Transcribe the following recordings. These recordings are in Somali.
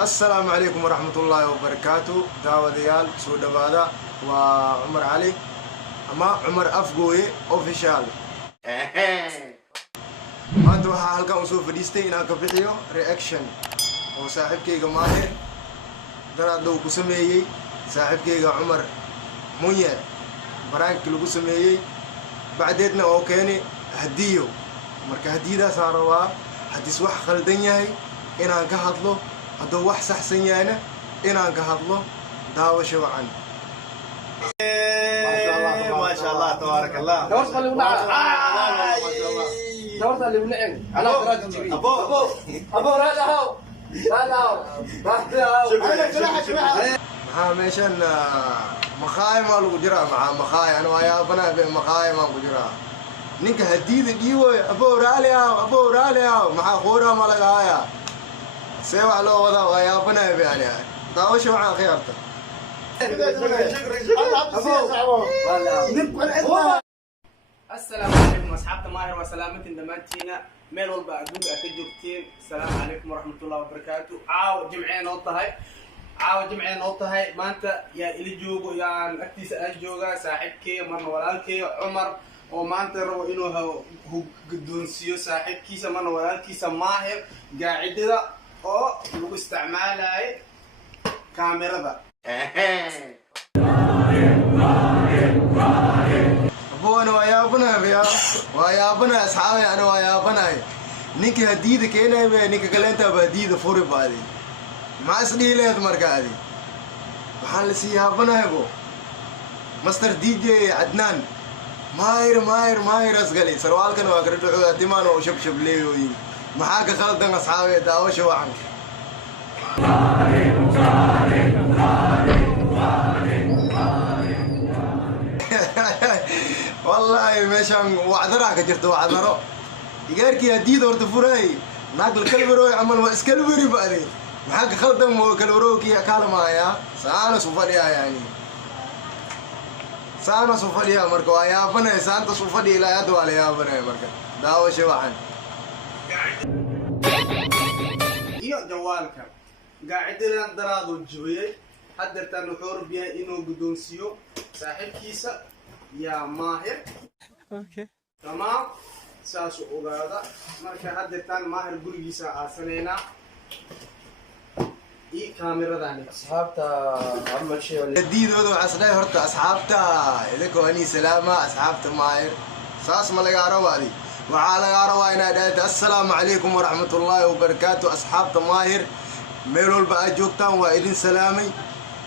السلام عليكم ورحمة الله وبركاته. داوديال سودبادا وعمر علي أما عمر أفقوي أوفيشال. ما أنتوا هالكم سوف فديستي إنا كبيحيو رياكشن وصاحب كيغا ماهر درادو كسميي صاحب كيغا عمر مونيا برانك لو كسميي بعدتنا أوكيني هديو مركا هديدا صاروا حديث wax khaldan yahay inaan ka hadlo hadduu wax saxsan yahayna inaan ka hadlo daawasho wacan ما شاء الله تبارك الله. دورت اللي ونعم على دراجة جبين ابو هذا هو maxaa meeshan maqaay ma lagu jiraa maxaa maqaay ana waa yaabana be maqaay ma lagu jiraa ninka hadiida dhiiboy abo raali ah maxaa qoora ma laga haya see wax loo wada waa yaabana be ani daawasho wacan khiyaarta السلام عليكم أصحاب ماهر وسلامتين دمانتينا ميل والبا أدوك أكجوكتين. السلام عليكم ورحمة الله وبركاته. عاو جمعين نوطة هاي ما أنت يا إلي جوجو يا أكتيس أجوجا صاحبكي مرنا ولالكي عمر وما أنت رو إنه هو قدون سيو صاحبكي سمرنا ولالكي سماهر قاعد ذا أو لو استعمال هاي كاميرا ذا. abo ana waa yaabana asxaabi ana waa yaabanahay ninka hadiida keenay be ninka kaleenta hadiida furi baadi ma isdhihi leed markaadi waxaan la sii yaabanahay bo master DJ Adnan maahir asgali sarwaalkan waa kala dhuxuga timaan oo shabshab leeyoyin maxaa ka khaldan asxaabi daawasho wacan والله ماشان وعذرها كجرت وعذرو يقاركي هديد ورد فراي ناقل كلبروي عمل واسكلبري بعدين محاك خلطم مو كلبروكي كالما يا سانا سوفاليا يعني سانا سوفاليا مركو يا بنا سانتا سوفالي لا يدو على يا بنا مركو داو شي وحن iyo jawaalka qaacidadan daraado jooyay hadeertan wuxuu rabbiyaa inuu gudoonsiyo saaxiibkiisa يا ماهر اوكي تمام ساسو اوغادا marka hadeertan maahir gurigiisa aasanayna ii kaamiradaani أصحابتا عمل شيء ولا هديد ودو عسلاي هرتا أصحابتا إذاكو أني سلامة أصحابتا ماهر ساس ما لقى روادي وعلى رواينا دايت السلام عليكم ورحمة الله وبركاته أصحابتا ماهر ميرول بقى جوكتان وإذن سلامي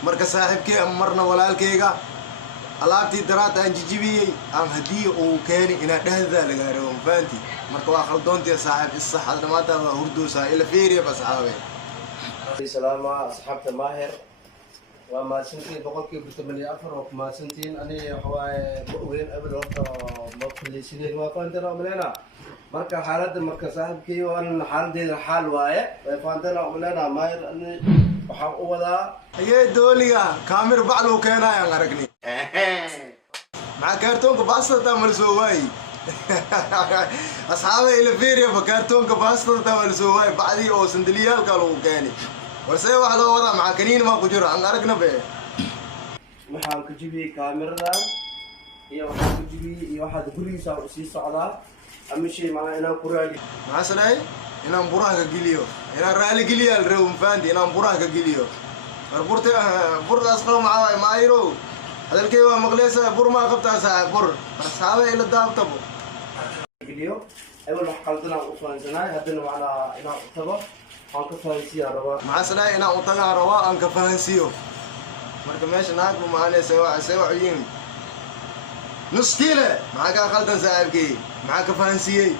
مركز صاحبكي أمرنا ولالكيغا alaabtii daraad aan jijibiyey aan hadii uu keenay ina dhahda laga reebo faanti marka waa khaldoontii saaxiib isaxad dhamaata waa hurdoosa ila fiiriya basxaabe سلامة أصحابتا ماهر وما سنتين بقولك بتمني أفر وما سنتين أنا حواي وين قبل وقت ما كل سنين ما فانتنا عملنا مركا حالات مركا صاحب كي وأنا حال دي الحال وايد فانتنا عملنا ماهر أني وحاول هي دوليا كامير بعلو كينا يا غرقني مع كرتونك باسطة تعمل سواي أصحابي إلى فيريا فكرتونك باسطة تعمل سواي بعدي أو سندليال قالوا كاني ورسي واحد وضع مع كنين ما كجرا عن غرقنا به waxaan ku jibiyey kaamiradan iyo waxaan ku jibiyey iyo waxaad gurigiisa u sii socdaa ama shay macnaa inaan ku raali maxaa sanay inaan buraha ka geliyo inaan raali geliyo reew faanti inaan buraha ka geliyo burdaas qabo maxaa maayiro hadalkay waa maqleysa bur ma qabtaa saaxiib bur asxaabe ila daabtabo geliyo ayuu wax qaldan u fahansanay haddana macnaa inaan u tago aan ka fahansiyaa rabaa maxaa sanay inaan u tagaa rabaa aan ka fahansiyo marka meesha naagbu maanaysa waa yiin nuskiile maxaa kaa qaldan saaxiibkay maxaa ka fahansiiyey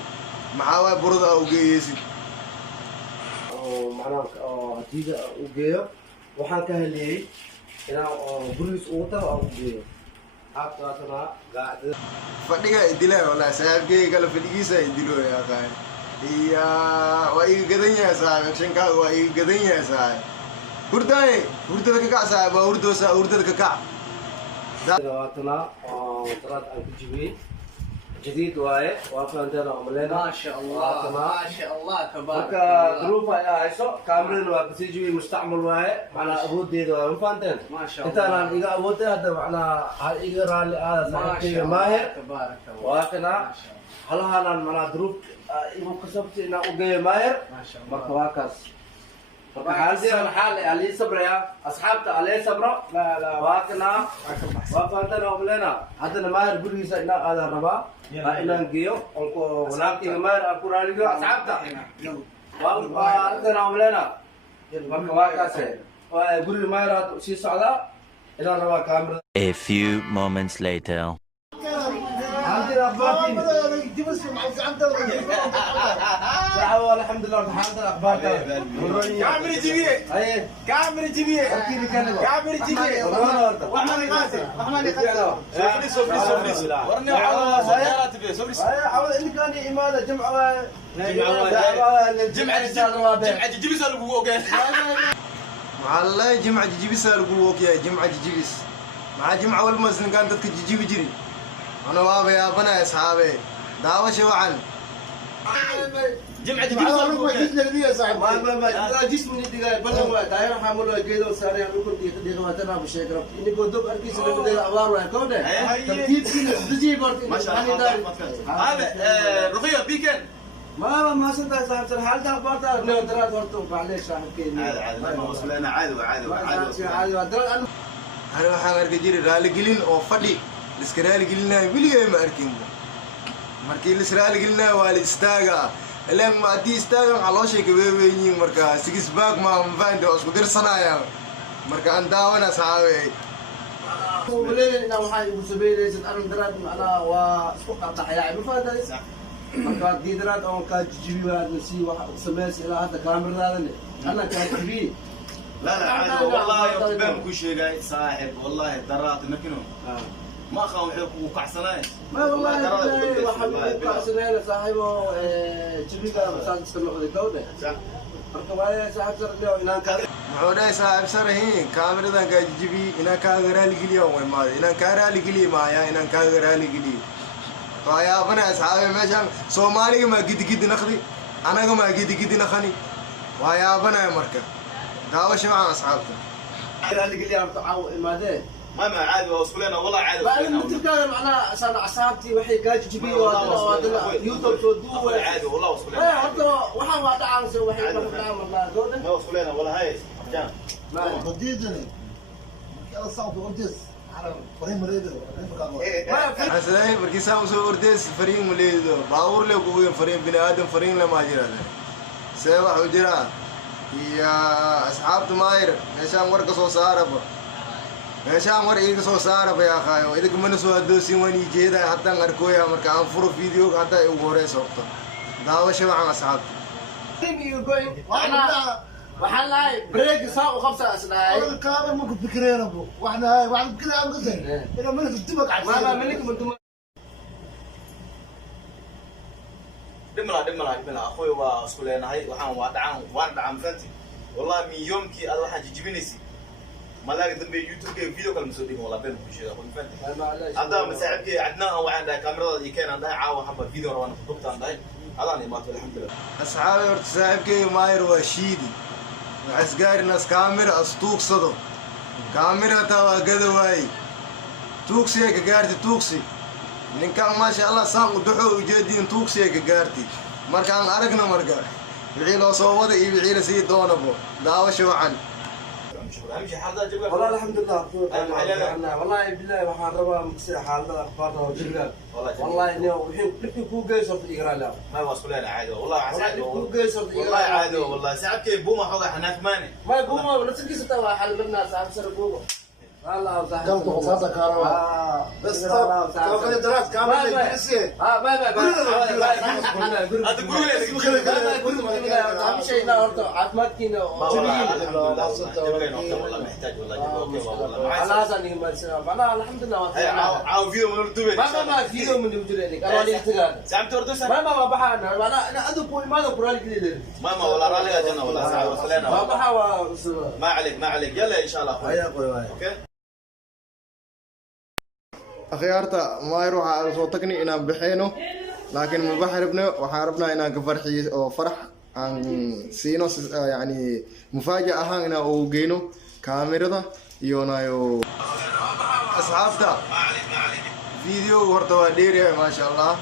maxaa waa burada u geeyeysid oo macnaa oo hadiida u geeyo waxaan ka heliyey inaan gurigiis ugu tago aan u geeyo xaabtaasna gaacdada fadhiga idilaa wallaahi saaxiibkay kale fadhigiisa idilo yaa qaay iya waa iga gadan yahay saaxiib shankaaga waa iga gadan yahay saaxiib hurdaaye hurdada ka kac saaxiib waa hurdada ka kac dabaatana oo daraad aan ku jibiyey جديد واي وافندنا عملنا ما شاء الله ما شاء الله تبارك marka الله duruuf ay hayso kaamiradan waa kasii jibi mustacmal waaye macnaa awoodeeda waa mafahanteen ما شاء الله intaanaan iga awoodday hadda macnaa hal iga raalli aada ما saaxiibkayga شاء الله maahir تبارك الله waa kana ما شاء الله halahaanaan macnaa duruuf igu kasabtay inaan u geeyo maahir ما شاء الله marka waa kaas marka xaaladiian xaal alii sabraya asxaabta alee sabro لا لا waa kana waa fahanteen cumlena haddana maahir gurigiisa inaan aadan rabaa inaan geeyo onko walaaqtiga maahir aan ku raaliyo asxaabta وأنا عملنا marka waa kaase guriga maayar hadda sii socdaa ilaa rabaa kaamira. A few moments later. عندنا أخبار صح الحمد لله عندنا أخبار كاميرا جيبيه أيه كاميرا جيبيه أكيد كلمة كاميرا جيبيه وأنا قاسم سوفري ورني على سيارات فيه سوفري أيه عوض اللي كان إمادة جمعة جمعة جيبي سالو اوكي والله جمعة جيبيس القوة يا جمعة جيبيس مع جمعة والمزن كانت تجيب جري أنا بابا يا بنا يا أصحابي دعوة شوعا جمعة جيبي سالو ما جسمي دقيقة بلغوا داير حاملوا كيلو ساري عملكم دقيقة ما تنا بشيء كرب إني قدوك أركيس اللي بدي أبار ويكونه ترتيب كيلو تجي برضه ما شاء الله هذا رقية بيكن ما صدق صاحب الحال ده برضه نودرات برضه معلش راح كيلو عادي ما وصلنا عادي عادي أنا waxaan arki jiray raali gelin oo fadhi iska raali gelinayo weligay ma arkin markii la raali gelinayo waa la istaagaa ilaan ma haddii istaagan calooshay ka weeweeyiin marka six back ma faande oo isku dirsanaya marka aan daawana saxaabay ولين إنه waxay ugu sameeyeen arin daraad ana waa isku qataxyaa ma fahantays marka hadii daraad oo ka jibi waad nasi waxa u sameeyay ilaa hadda kaamiradaadana ana ka jibi لا عادي والله يقبل كل شيء قاعد صاحب والله درات نكنو ما خاو حيك وكعسناي ما والله waxa ka saaxiibo jibiga masaan isticmaalo dawda marka waa saaxiib sarleeyo inaan ka wuxuu dhahay saaxiib sarahiin kaamiradan ka jibi inaan kaaga raali geliyo way maada inaan kaa raali geliyo maaya inaan kaaga raali geliyo waayaabana asxaabe meeshan soomaaliga ma gidigidi naqdi anaga ma gidigidi naqani waayaabana marka دعوة مع أصحابته. أنا اللي قلت لي تعاو إمادة. ما عادي وصلنا والله عادي. لا أنا متكلم أنا أصلا أصحابتي وحي كاج جبي وهذا يوتيوب سودو. عادي والله وصلنا. لا حتى وحنا ما تعاون سوى وحي ما تعاون والله زودة. ما وصلنا ولا هاي جان. ما بديتني. كذا صوت ورديس. عرب فريم ريدو. أصلاً مركزا مسوي ورديس فريم مليدو. باور له قوي فريم بني آدم فريم لا ما جرى. سوا حجرا. يا أصحاب تماير هشام ورك سو سارب هشام ور إيك سو سارب يا خايو إذا كمان سو هدوسي واني جيدا حتى نركويا مركا أنفرو فيديو حتى يووري سوقته دعوة شو مع أصحاب وحنا بريك ساعة وخمسة أسلاء. أنا كامل ممكن فكرين أبو. وإحنا هاي وإحنا كذا عم قصير. إذا ملك الدمك على. ما ملك من دمنا أخوي وأسكولنا هاي وحنا دعم فنتي والله من يوم كي الله حاجة جبينيسي ما لاقي ذنبي يوتيوب كي فيديو كلام مسوي والله بين كل شيء أخوي فنتي هذا مساعد كي عندنا وعندنا كاميرا اللي كان عندها عاو حبة فيديو روان خطبت عندها هذا أنا ما الحمد لله أصحابي ورتساعبكي ماير وشيدي عسكري ناس كاميرا أستوك صدو كاميرا توا قدواي توكسي كجارتي توكسي من كان ما شاء الله سام ودحو وجدين توكسي كجارتي مركان أرقنا مركان بعيله صوّد بعيله سيد دونبو دعوة شو عن أمشي حالة جبل والله الحمد لله والله بالله وحنا ربا مكسر حالة أخبارنا وجبل والله إنه وحين لكي كو جيسر في إيران لا ما وصلنا عادي والله عادي كو جيسر في والله عادي والله ساعات كي بوما حوض هناك ماني ما يبوما ولا تلقي ستة حل لنا ساعات سر بوما والله صح قلت وصلت كهرباء. بس كهرباء درات كامل جنسي. ما أهم شيء لا أرتو عتمت كينا محتاج والله على أساس ما يصير أنا الحمد لله عاو فيديو من الدوبي ما فيديو من الدوبي أنا اللي أتقال سامت وردوس ما بحانا أنا أدو ما أدو قرالي كذي ما ولا رالي يا جنة ولا ساعة وصلنا ما بحا ما عليك يلا إن شاء الله أخوي أوكي akhyaarta maayir waxaa soo tagnay inaan bixeyno laakiin ma baxribno waxaan rabnaa inaan ka farxiyo oo farax aan siino yani mufaaja ahaan inaan ugu geyno kaamirada iyo nayo asxaabta video horta waa dheeryahay maasha allah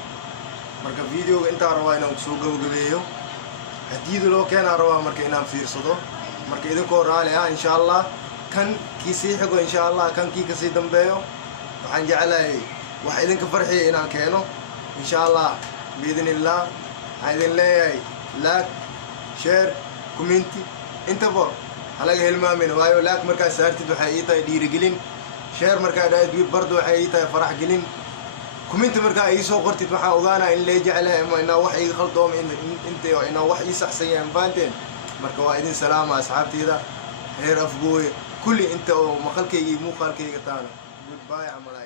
marka videoga intaan rabaa inaan kusoo gabagabeeyo hadiyada loo keenaa rabaa marka inaan fiirsado marka idinkoo raali ah insha allah kan kii sii xigo insha allah kan kii kasii dambeeyo waxaan jeclahay wax idinka farxiya inaan keeno insha allah biidnillah waxaan idin leeyahay laag share commenti intaba halaga hilmaamin waayo laag markaa saartid waxay ii tahay dhiirigelin share markaa dhaadid bardo waxay ii tahay farax gelin commenti markaa ii soo qortid waxaa ogaanaa in lee jeclahay ama inaa wax ii khaldoom inaa wax ii saxsan yahay fahanteen marka waa idin salaama asxaabteyda reer afgooye kulli inta oo maqalkayga iyo muuqaalkayga taana goodbye camal